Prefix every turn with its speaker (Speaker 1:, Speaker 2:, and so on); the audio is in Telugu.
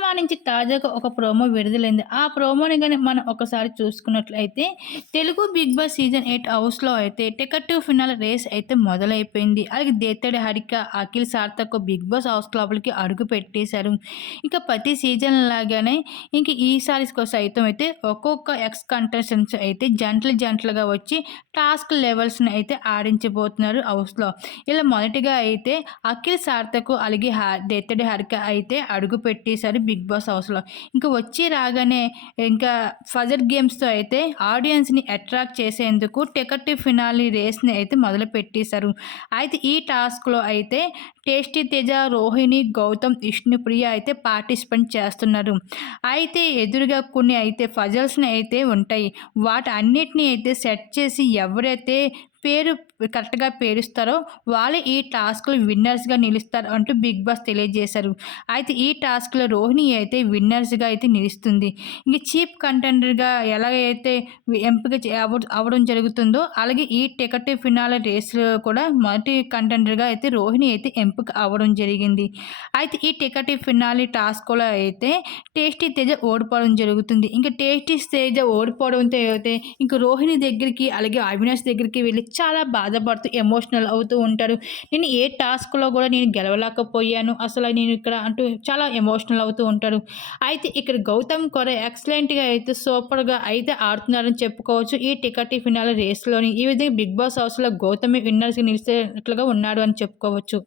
Speaker 1: డ్రామా నుంచి తాజాగా ఒక ప్రోమో విడుదలైంది. ఆ ప్రోమోని కానీ మనం ఒకసారి చూసుకున్నట్లయితే Telugu Bigg Boss season eight హౌస్‌లో అయితే టికెట్ టు ఫినాల్ రేస్ అయితే మొదలైపోయింది. అలాగే Dethadi Harika, Akhil Sarthak Bigg Boss house లోపలికి అడుగు పెట్టేశారు. ఇంకా ప్రతి సీజన్ లాగానే ఇంక ఈసారి సైతం అయితే ఒక్కొక్క ఎక్స్ కంటెస్టెంట్స్ అయితే జంటలు జంటలుగా వచ్చి టాస్క్ లెవెల్స్‌ని అయితే ఆడించబోతున్నారు హౌస్‌లో. ఇలా మొదటిగా అయితే అఖిల్ సార్థకు అలాగే హ దేత్తడి హరిక అయితే అడుగు పెట్టేశారు బిగ్ బాస్ హౌస్‌లో. ఇంకా వచ్చి రాగానే ఇంకా ఫజర్ గేమ్స్‌తో అయితే ఆడియన్స్‌ని అట్రాక్ట్ చేసేందుకు టికెట్ ఫినాలి రేస్‌ని అయితే మొదలుపెట్టేశారు. అయితే ఈ టాస్క్‌లో అయితే టేస్టీ తేజ, రోహిణి, గౌతమ్, విష్ణుప్రియ అయితే పార్టిసిపేట్ చేస్తున్నారు. అయితే ఎదురుగా కొన్ని అయితే ఫజల్స్ని అయితే ఉంటాయి. వాటి అన్నిటిని అయితే సెట్ చేసి ఎవరైతే పేరు కరెక్ట్‌గా పేరుస్తారో వాళ్ళే ఈ టాస్క్‌లో విన్నర్స్‌గా నిలుస్తారు అంటూ బిగ్ బాస్ తెలియజేశారు. అయితే ఈ టాస్క్‌లో రోహిణి అయితే విన్నర్స్‌గా అయితే నిలుస్తుంది. ఇంక చీప్ కంటెండర్‌గా ఎలాగైతే ఎంపిక చే అవ అవ్వడం జరుగుతుందో అలాగే ఈ టికెట్ ఫినాల రేస్‌లో కూడా మొదటి కంటెండర్‌గా అయితే రోహిణి అయితే ఎంపిక అవ్వడం జరిగింది. అయితే ఈ టికెట్ ఫినాలి టాస్క్‌లో అయితే టేస్టీ తేజ ఓడిపోవడం జరుగుతుంది. ఇంకా టేస్టీ తేజ ఓడిపోవడంతో అయితే ఇంక రోహిణి దగ్గరికి అలాగే అవినాష్ దగ్గరికి వెళ్ళి చాలా బాధపడుతూ ఎమోషనల్ అవుతూ ఉంటాడు నేను ఏ టాస్క్‌లో కూడా నేను గెలవలేకపోయాను. అసలు నేను ఇక్కడ అంటూ చాలా ఎమోషనల్ అవుతూ ఉంటాడు అయితే ఇక్కడ గౌతమ్ కూడా ఎక్సలెంట్‌గా అయితే సూపర్‌గా అయితే ఆడుతున్నారని చెప్పుకోవచ్చు. ఈ టికెట్ ఫినాల రేస్‌లోని ఈ విధంగా బిగ్ బాస్ హౌస్‌లో గౌతమి విన్నర్స్కి నిలిచేట్లుగా ఉన్నాడు అని చెప్పుకోవచ్చు.